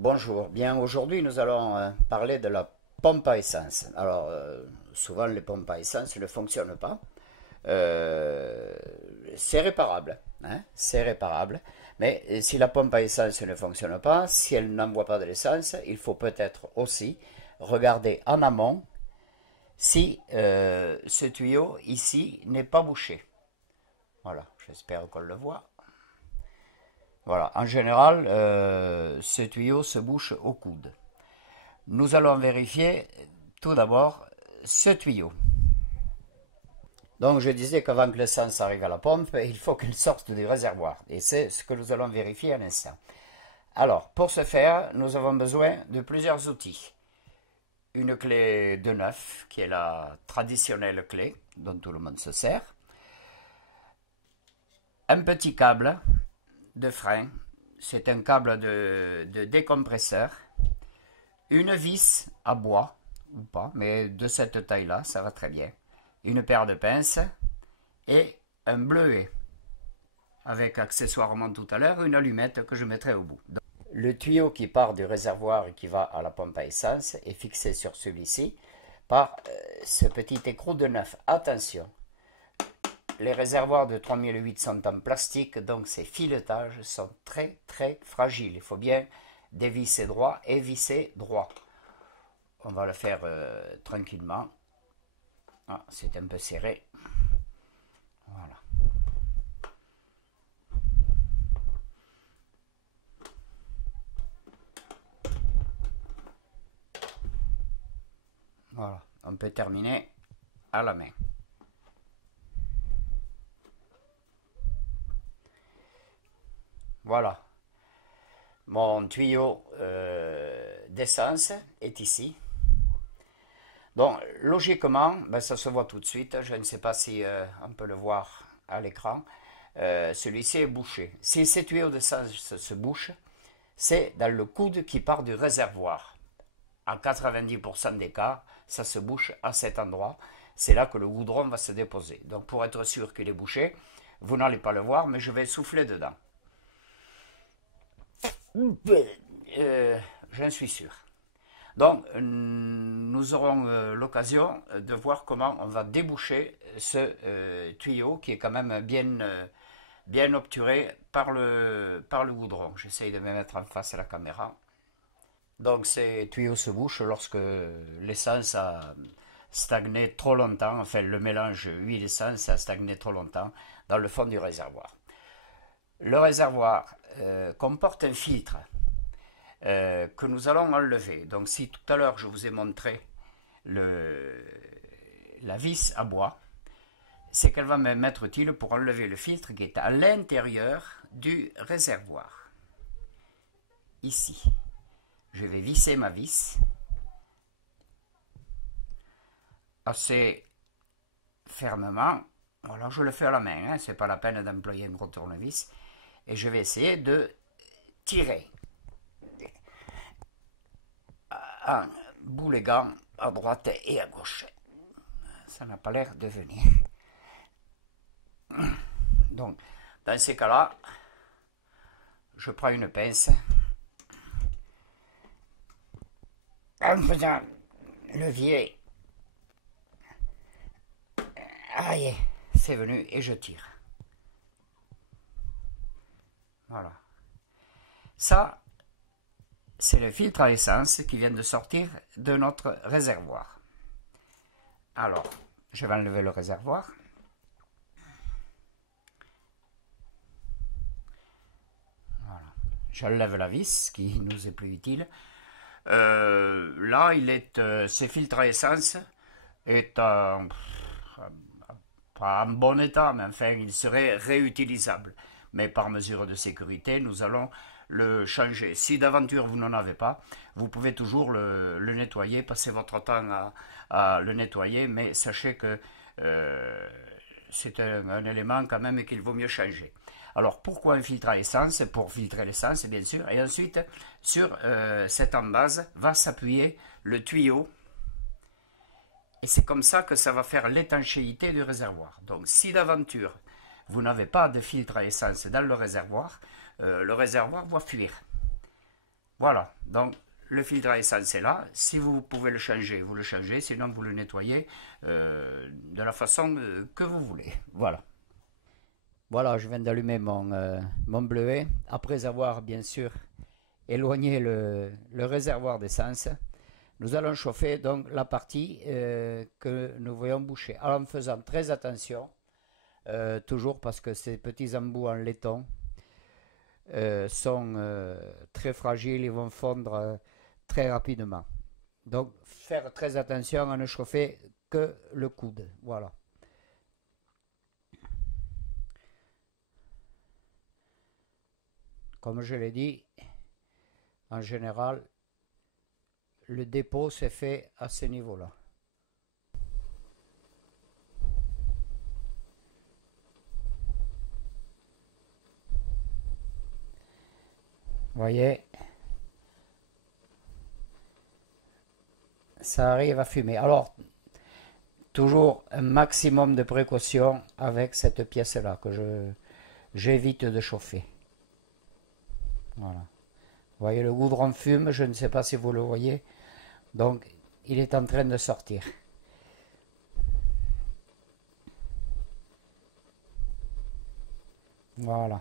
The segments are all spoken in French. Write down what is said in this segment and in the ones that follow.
Bonjour, bien aujourd'hui nous allons parler de la pompe à essence. Alors souvent les pompes à essence ne fonctionnent pas. Euh, c'est réparable, hein, c'est réparable. Mais si la pompe à essence ne fonctionne pas, si elle n'envoie pas de l'essence, il faut peut-être aussi regarder en amont si ce tuyau ici n'est pas bouché. Voilà, j'espère qu'on le voit. Voilà, en général, ce tuyau se bouche au coude. Nous allons vérifier tout d'abord ce tuyau. Donc je disais qu'avant que l'essence arrive à la pompe, il faut qu'elle sorte du réservoir. Et c'est ce que nous allons vérifier à l'instant. Alors, pour ce faire, nous avons besoin de plusieurs outils. Une clé de 9, qui est la traditionnelle clé dont tout le monde se sert. Un petit câble de frein, c'est un câble de décompresseur. Une vis à bois, ou pas, mais de cette taille-là, ça va très bien. Une paire de pinces et un bleuet, avec accessoirement tout à l'heure une allumette que je mettrai au bout. Le tuyau qui part du réservoir et qui va à la pompe à essence est fixé sur celui-ci par ce petit écrou de 9. Attention, les réservoirs de 3008 sont en plastique, donc ces filetages sont très très fragiles. Il faut bien dévisser droit et visser droit. On va le faire tranquillement. Ah, c'est un peu serré. Voilà. Voilà, on peut terminer à la main. Voilà. Mon tuyau d'essence est ici. Donc, logiquement, ben, ça se voit tout de suite. Je ne sais pas si on peut le voir à l'écran. Celui-ci est bouché. Si ces tuyaux d'essence se bouchent, c'est dans le coude qui part du réservoir. À 90% des cas, ça se bouche à cet endroit. C'est là que le goudron va se déposer. Donc, pour être sûr qu'il est bouché, vous n'allez pas le voir, mais je vais souffler dedans. J'en suis sûr. Donc, nous aurons l'occasion de voir comment on va déboucher ce tuyau qui est quand même bien obturé par le goudron. J'essaye de me mettre en face à la caméra. Donc, ces tuyaux se bouchent lorsque l'essence a stagné trop longtemps, enfin le mélange huile-essence a stagné trop longtemps dans le fond du réservoir. Le réservoir comporte un filtre que nous allons enlever. Donc si tout à l'heure je vous ai montré la vis à bois, c'est qu'elle va me mettre utile pour enlever le filtre qui est à l'intérieur du réservoir. Ici. Je vais visser ma vis assez fermement. Voilà, je le fais à la main, hein, c'est pas la peine d'employer un gros tournevis. Et je vais essayer de tirer en bouléguant à droite et à gauche. Ça n'a pas l'air de venir. Donc, dans ces cas-là, je prends une pince en faisant levier. Aïe, c'est venu et je tire. Voilà. Ça, c'est le filtre à essence qui vient de sortir de notre réservoir. Alors, je vais enlever le réservoir. Voilà. J'enlève la vis qui nous est plus utile. Là, ce filtre à essence est pas en bon état, mais enfin, il serait réutilisable. Mais par mesure de sécurité, nous allons le changer. Si d'aventure vous n'en avez pas, vous pouvez toujours le nettoyer, passer votre temps à le nettoyer, mais sachez que c'est un élément quand même qu'il vaut mieux changer. Alors pourquoi un filtre à essence? Pour filtrer l'essence bien sûr, et ensuite sur cette embase va s'appuyer le tuyau, et c'est comme ça que ça va faire l'étanchéité du réservoir. Donc si d'aventure vous n'avez pas de filtre à essence dans le réservoir va fuir. Voilà, donc le filtre à essence est là. Si vous pouvez le changer, vous le changez. Sinon, vous le nettoyez de la façon que vous voulez. Voilà. Voilà, je viens d'allumer mon bleuet. Après avoir, bien sûr, éloigné le réservoir d'essence, nous allons chauffer donc la partie que nous voyons boucher. Alors, en faisant très attention, toujours parce que ces petits embouts en laiton sont très fragiles, ils vont fondre très rapidement. Donc faire très attention à ne chauffer que le coude. Voilà. Comme je l'ai dit, en général, le dépôt s'est fait à ce niveau-là. Vous voyez, ça arrive à fumer. Alors, toujours un maximum de précaution avec cette pièce-là que j'évite de chauffer. Voilà. Vous voyez, le goudron fume, je ne sais pas si vous le voyez. Donc, il est en train de sortir. Voilà.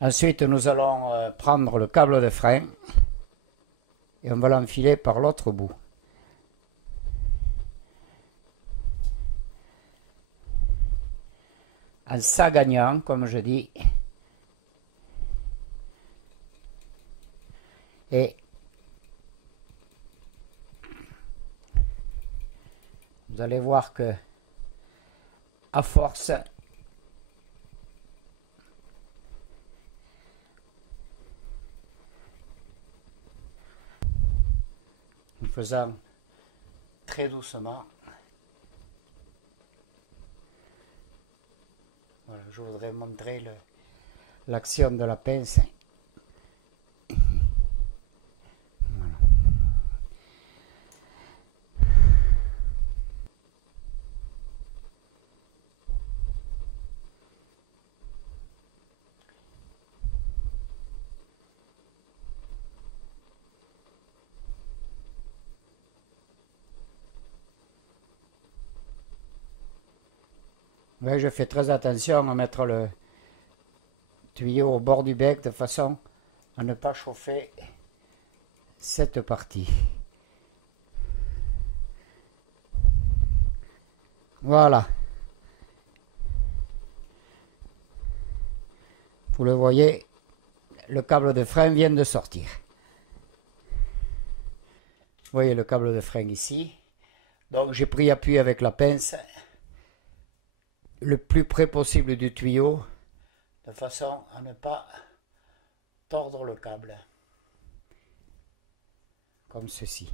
Ensuite, nous allons prendre le câble de frein et on va l'enfiler par l'autre bout. En s'agagnant, comme je dis. Et vous allez voir que à force, en faisant très doucement, voilà, je voudrais montrer l'action de la pince. Oui, je fais très attention à mettre le tuyau au bord du bec de façon à ne pas chauffer cette partie. Voilà. Vous le voyez, le câble de frein vient de sortir. Vous voyez le câble de frein ici. Donc j'ai pris appui avec la pince le plus près possible du tuyau de façon à ne pas tordre le câble. Comme ceci.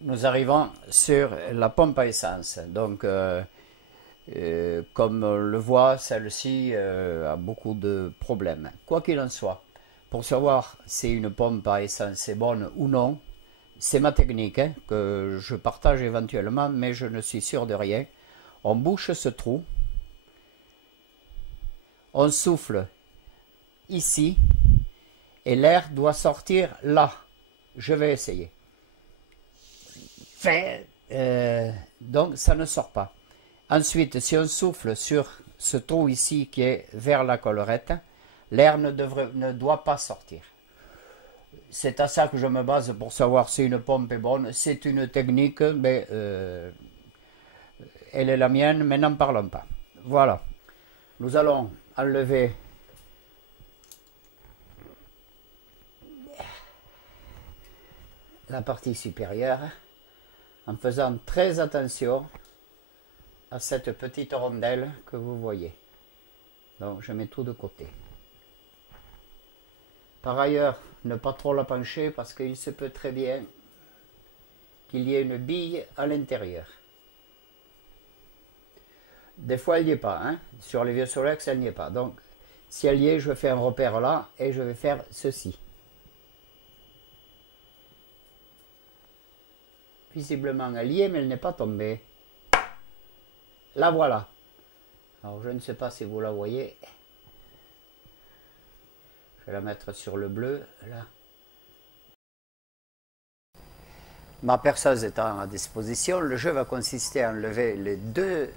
Nous arrivons sur la pompe à essence. Donc comme on le voit, celle-ci a beaucoup de problèmes. Quoi qu'il en soit, pour savoir si une pompe à essence est bonne ou non, c'est ma technique hein, que je partage éventuellement, mais je ne suis sûr de rien. On bouche ce trou, on souffle ici, et l'air doit sortir là. Je vais essayer. Donc ça ne sort pas. Ensuite, si on souffle sur ce trou ici qui est vers la collerette, l'air ne doit pas sortir. C'est à ça que je me base pour savoir si une pompe est bonne. C'est une technique, mais elle est la mienne, mais n'en parlons pas. Voilà. Nous allons enlever la partie supérieure en faisant très attention à cette petite rondelle que vous voyez. Donc je mets tout de côté. Par ailleurs, ne pas trop la pencher parce qu'il se peut très bien qu'il y ait une bille à l'intérieur. Des fois elle n'y est pas, hein. Sur les vieux Solex elle n'y est pas. Donc si elle y est, je fais un repère là et je vais faire ceci. Visiblement elle y est mais elle n'est pas tombée. La voilà. Alors je ne sais pas si vous la voyez. Je vais la mettre sur le bleu, là. Ma perceuse étant à disposition, le jeu va consister à enlever les deux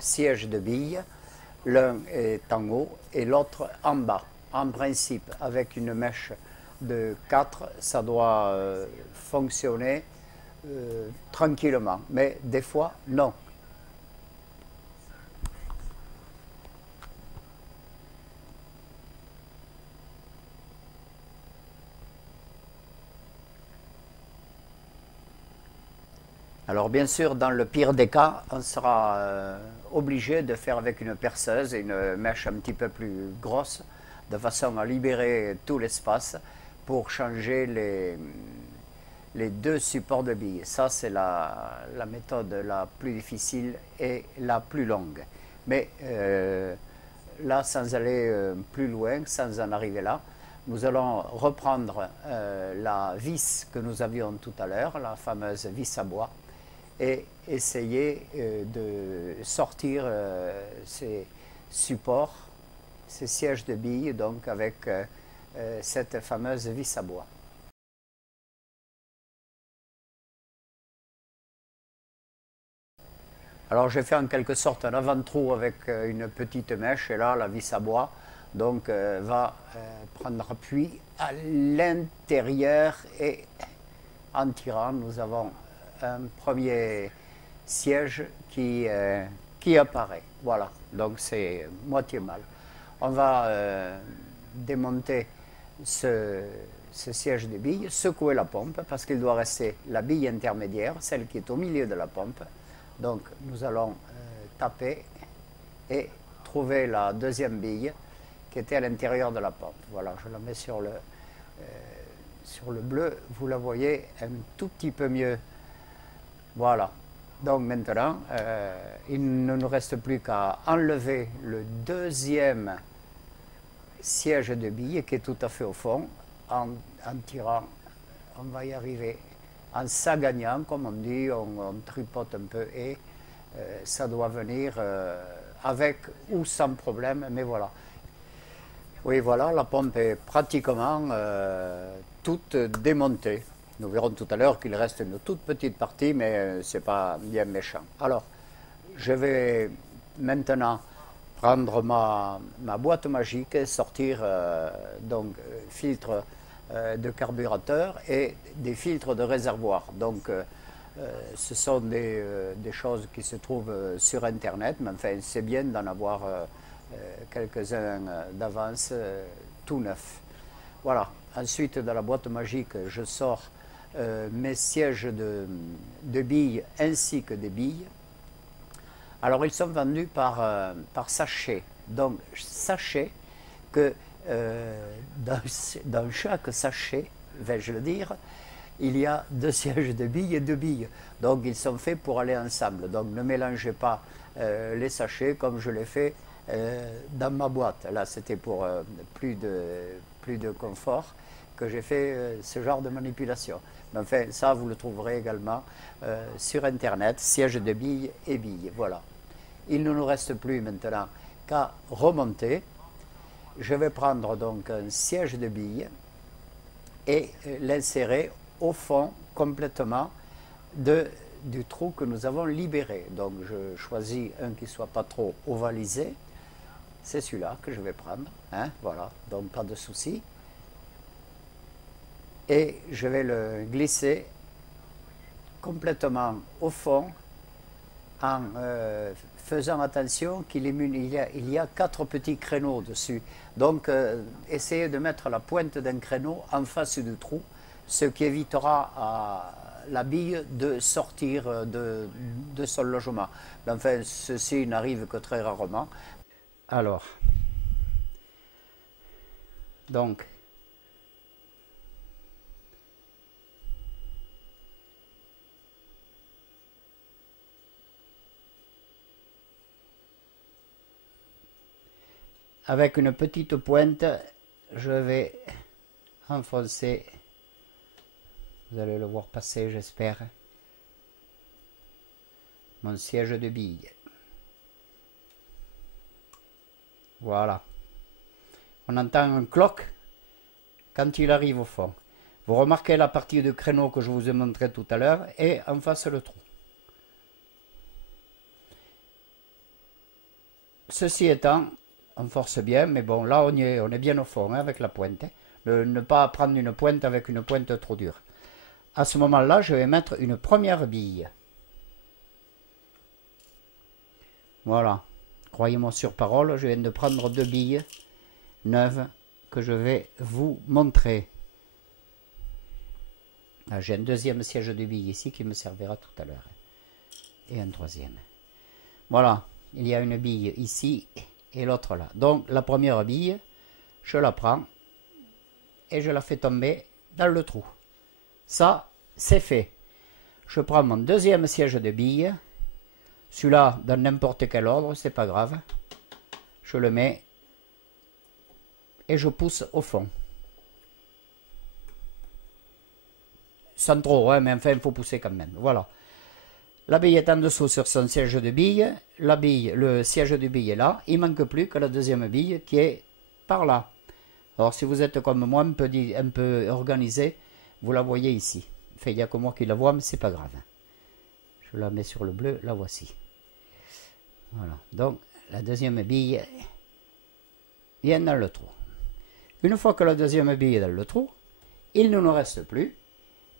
sièges de billes. L'un est en haut et l'autre en bas. En principe, avec une mèche de 4, ça doit fonctionner tranquillement. Mais des fois, non. Alors bien sûr, dans le pire des cas, on sera obligé de faire avec une perceuse et une mèche un petit peu plus grosse, de façon à libérer tout l'espace pour changer les deux supports de billes. Ça, c'est la méthode la plus difficile et la plus longue. Mais là, sans aller plus loin, sans en arriver là, nous allons reprendre la vis que nous avions tout à l'heure, la fameuse vis à bois, et essayer de sortir ces supports, ces sièges de billes, donc avec cette fameuse vis à bois. Alors j'ai fait en quelque sorte un avant-trou avec une petite mèche, et là la vis à bois donc va prendre appui à l'intérieur, et en tirant nous avons un premier siège qui apparaît. Voilà, donc c'est moitié mal. On va démonter ce siège de billes, secouer la pompe parce qu'il doit rester la bille intermédiaire, celle qui est au milieu de la pompe. Donc nous allons taper et trouver la deuxième bille qui était à l'intérieur de la pompe. Voilà, je la mets sur le bleu, vous la voyez un tout petit peu mieux. Voilà, donc maintenant il ne nous reste plus qu'à enlever le deuxième siège de billes qui est tout à fait au fond. En tirant, on va y arriver, en s'agagnant comme on dit, on tripote un peu, et ça doit venir avec ou sans problème, mais voilà. Oui, voilà, la pompe est pratiquement toute démontée. Nous verrons tout à l'heure qu'il reste une toute petite partie, mais c'est pas bien méchant. Alors, je vais maintenant prendre ma boîte magique et sortir donc filtre de carburateur et des filtres de réservoir. Donc ce sont des choses qui se trouvent sur internet, mais enfin c'est bien d'en avoir quelques-uns d'avance tout neuf. Voilà, ensuite de la boîte magique je sors mes sièges de billes ainsi que des billes. Alors ils sont vendus par sachet. Donc sachez que dans chaque sachet, vais-je le dire, il y a deux sièges de billes et deux billes. Donc ils sont faits pour aller ensemble. Donc ne mélangez pas les sachets comme je l'ai fait dans ma boîte. Là c'était pour plus de confort que j'ai fait ce genre de manipulation. Mais enfin ça vous le trouverez également sur internet, siège de billes et billes. Voilà. Il ne nous reste plus maintenant qu'à remonter. Je vais prendre donc un siège de billes et l'insérer au fond complètement du trou que nous avons libéré. Donc je choisis un qui ne soit pas trop ovalisé. C'est celui-là que je vais prendre. Hein, voilà, donc pas de souci. Et je vais le glisser complètement au fond en faisant attention qu'il y a 4 petits créneaux dessus. Donc essayez de mettre la pointe d'un créneau en face du trou, ce qui évitera à la bille de sortir de son logement. Mais enfin, ceci n'arrive que très rarement. Alors, donc, avec une petite pointe, je vais enfoncer, vous allez le voir passer j'espère, mon siège de billes. Voilà. On entend un cloc quand il arrive au fond. Vous remarquez la partie de créneau que je vous ai montré tout à l'heure et en face le trou. Ceci étant, on force bien, mais bon, là on est bien au fond hein, avec la pointe. Hein. Ne pas prendre une pointe avec une pointe trop dure. À ce moment-là, je vais mettre une première bille. Voilà. Croyez-moi sur parole, je viens de prendre 2 billes neuves que je vais vous montrer. J'ai un deuxième siège de billes ici qui me servira tout à l'heure. Et un troisième. Voilà. Il y a une bille ici et l'autre là. Donc la première bille, je la prends et je la fais tomber dans le trou. Ça, c'est fait. Je prends mon deuxième siège de billes. Celui-là, dans n'importe quel ordre, c'est pas grave. Je le mets et je pousse au fond. Sans trop, hein, mais enfin, il faut pousser quand même. Voilà. La bille est en dessous sur son siège de billes. La bille, le siège de billes est là. Il ne manque plus que la deuxième bille qui est par là. Alors, si vous êtes comme moi, un peu organisé, vous la voyez ici. Enfin, il n'y a que moi qui la vois, mais c'est pas grave. Je la mets sur le bleu, la voici. Voilà. Donc, la deuxième bille vient dans le trou. Une fois que la deuxième bille est dans le trou, il ne nous reste plus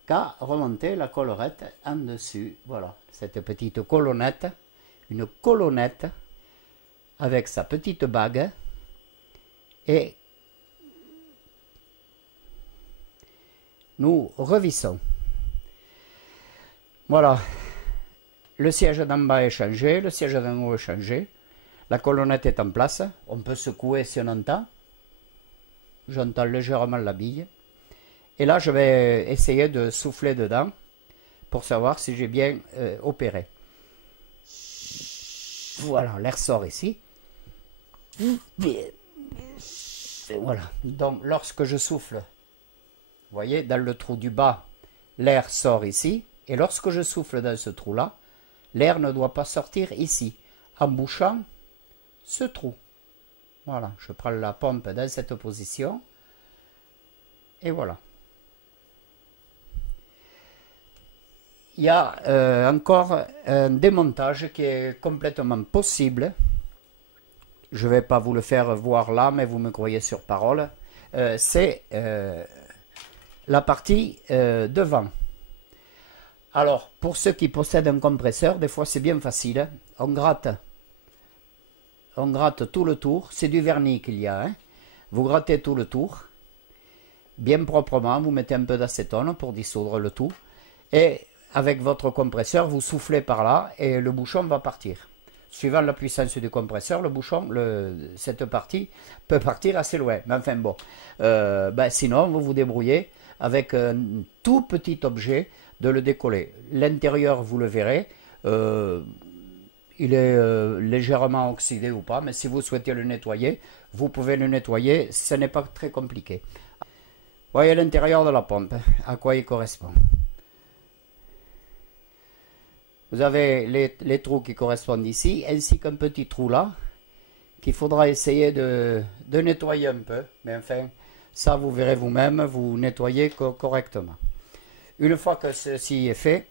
qu'à remonter la collerette en dessus. Voilà, cette petite colonnette, une colonnette avec sa petite bague et nous revissons. Voilà, le siège d'en bas est changé, le siège d'en haut est changé, la colonnette est en place, on peut secouer si on entend, j'entends légèrement la bille. Et là, je vais essayer de souffler dedans pour savoir si j'ai bien opéré. Voilà, l'air sort ici. Voilà, donc lorsque je souffle, vous voyez, dans le trou du bas, l'air sort ici. Et lorsque je souffle dans ce trou-là, l'air ne doit pas sortir ici, en bouchant ce trou. Voilà, je prends la pompe dans cette position. Et voilà. Il y a encore un démontage qui est complètement possible. Je ne vais pas vous le faire voir là, mais vous me croyez sur parole. C'est la partie devant. Alors, pour ceux qui possèdent un compresseur, des fois c'est bien facile. On gratte tout le tour. C'est du vernis qu'il y a. Hein. Vous grattez tout le tour. Bien proprement, vous mettez un peu d'acétone pour dissoudre le tout. Et avec votre compresseur, vous soufflez par là et le bouchon va partir. Suivant la puissance du compresseur, le bouchon, cette partie peut partir assez loin. Mais enfin bon, sinon vous vous débrouillez avec un tout petit objet de le décoller. L'intérieur, vous le verrez, il est légèrement oxydé ou pas, mais si vous souhaitez le nettoyer, vous pouvez le nettoyer, ce n'est pas très compliqué. Voyez l'intérieur de la pompe, à quoi il correspond. Vous avez les trous qui correspondent ici, ainsi qu'un petit trou là, qu'il faudra essayer de nettoyer un peu. Mais enfin, ça vous verrez vous-même, vous nettoyez correctement. Une fois que ceci est fait,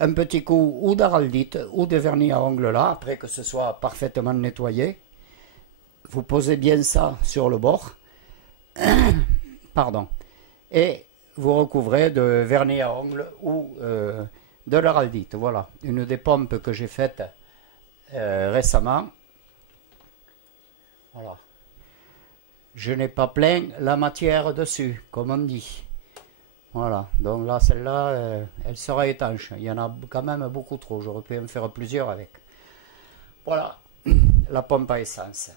un petit coup ou d'araldite ou de vernis à ongles là, après que ce soit parfaitement nettoyé, vous posez bien ça sur le bord, pardon, et vous recouvrez de vernis à ongles ou de l'araldite. Voilà, une des pompes que j'ai faites récemment. Voilà. Je n'ai pas plein la matière dessus, comme on dit. Voilà, donc là, celle-là, elle sera étanche. Il y en a quand même beaucoup trop. J'aurais pu en faire plusieurs avec. Voilà, la pompe à essence.